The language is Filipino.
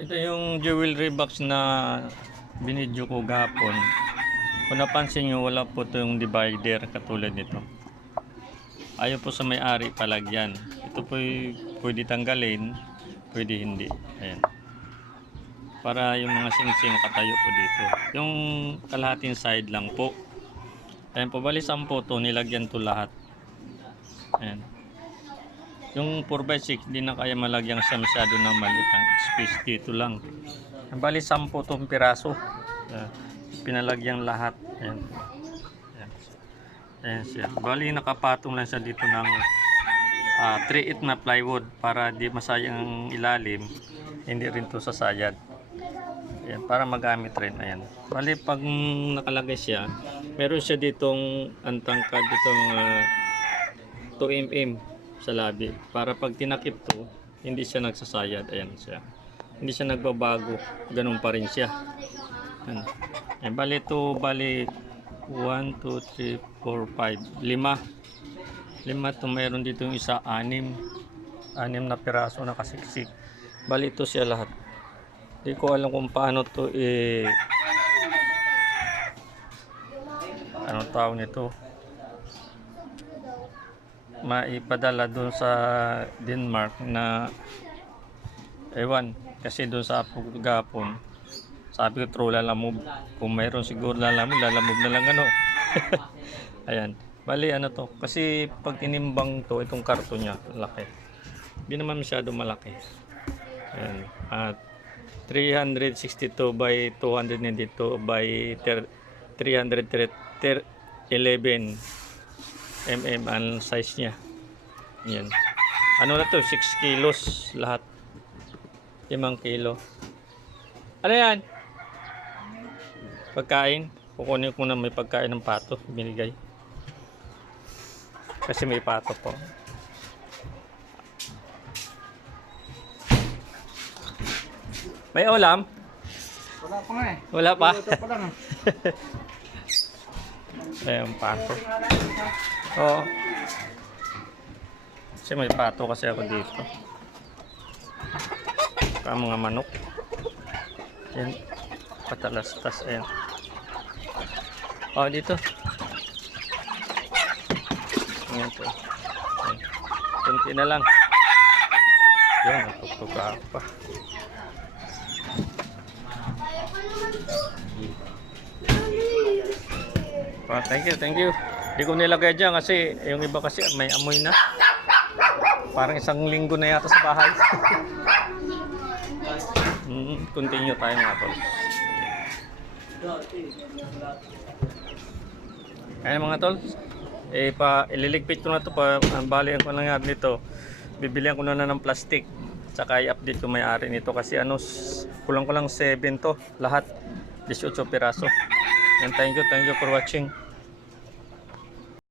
Ito yung jewelry box na binidyo ko gapon. Kung napansin nyo, wala po itong divider katulad nito. Ayaw po sa may-ari palagyan. Ito po pwede tanggalin, pwede hindi. Ayan. Para yung mga sing-sing katayo po dito. Yung kalahating side lang po. Ayan po, bali 10 to, nilagyan to lahat. Ayan. Yung 4x6, hindi na kaya malagyang siya masyado na maliit ang space dito lang. Bali 10 tong piraso. Pinalagyang lahat. Ayan. Ayan. Ayan siya. Bali nakapatong lang siya dito ng 3/8 na plywood para di masayang ang ilalim. Hindi rin to sasayad. Ayan, para magamit rin. Ayan. Bali pag nakalagay siya, meron siya ditong antangkad ditong 2 mm sa labi. Para pag tinakip to, hindi siya nagsasayad. Ayan siya. Hindi siya nagbabago. Ganun pa rin siya. Ayan. Ayan, bali ito, bali 1, 2, 3, 4, 5, 5 to. Mayroon dito yung isa, 6 na piraso na kasiksik. Bali ito siya lahat. Hindi ko alam kung paano to anong tawag nito, maipadala doon sa Denmark na ewan, kasi doon sa gapon sabi ko true lalamove, kung mayroon siguro lalamove na lang ano. Ayan, bali ano to, kasi pag tinimbang to, itong karton nya laki, hindi naman masyado malaki. Ayan, at 362 by 292 by 311 mm ang size nya. Yan. Ano na to? 6 kilos lahat. 5 kilo. Ano yan? Pagkain. Kukunin ko na may pagkain ng pato. Binigay. Kasi may pato po. May ulam? Wala pa nga eh. Wala pa? Ito pa lang. Ayan, pato. Oo. Kasi may pato kasi ako dito. Saka mga manok. Ayan. Patalastas. Ayan. Oh, dito. Ayan po. Ayan. Kunti na lang. Ayan, natutuka pa. Oh, thank you. Hindi ko nilagay dyan kasi yung iba kasi may amoy na. Parang 1 linggo na yata sa bahay. Continue tayo mga tol. Ayan mga tol. Ililigpit ko na ito pa. Balihan ko na nga nito. Bibilihan ko na ng plastic. Tsaka i-update ko may-ari nito kasi ano, kulang 7 to lahat. 18 piraso. And thank you for watching.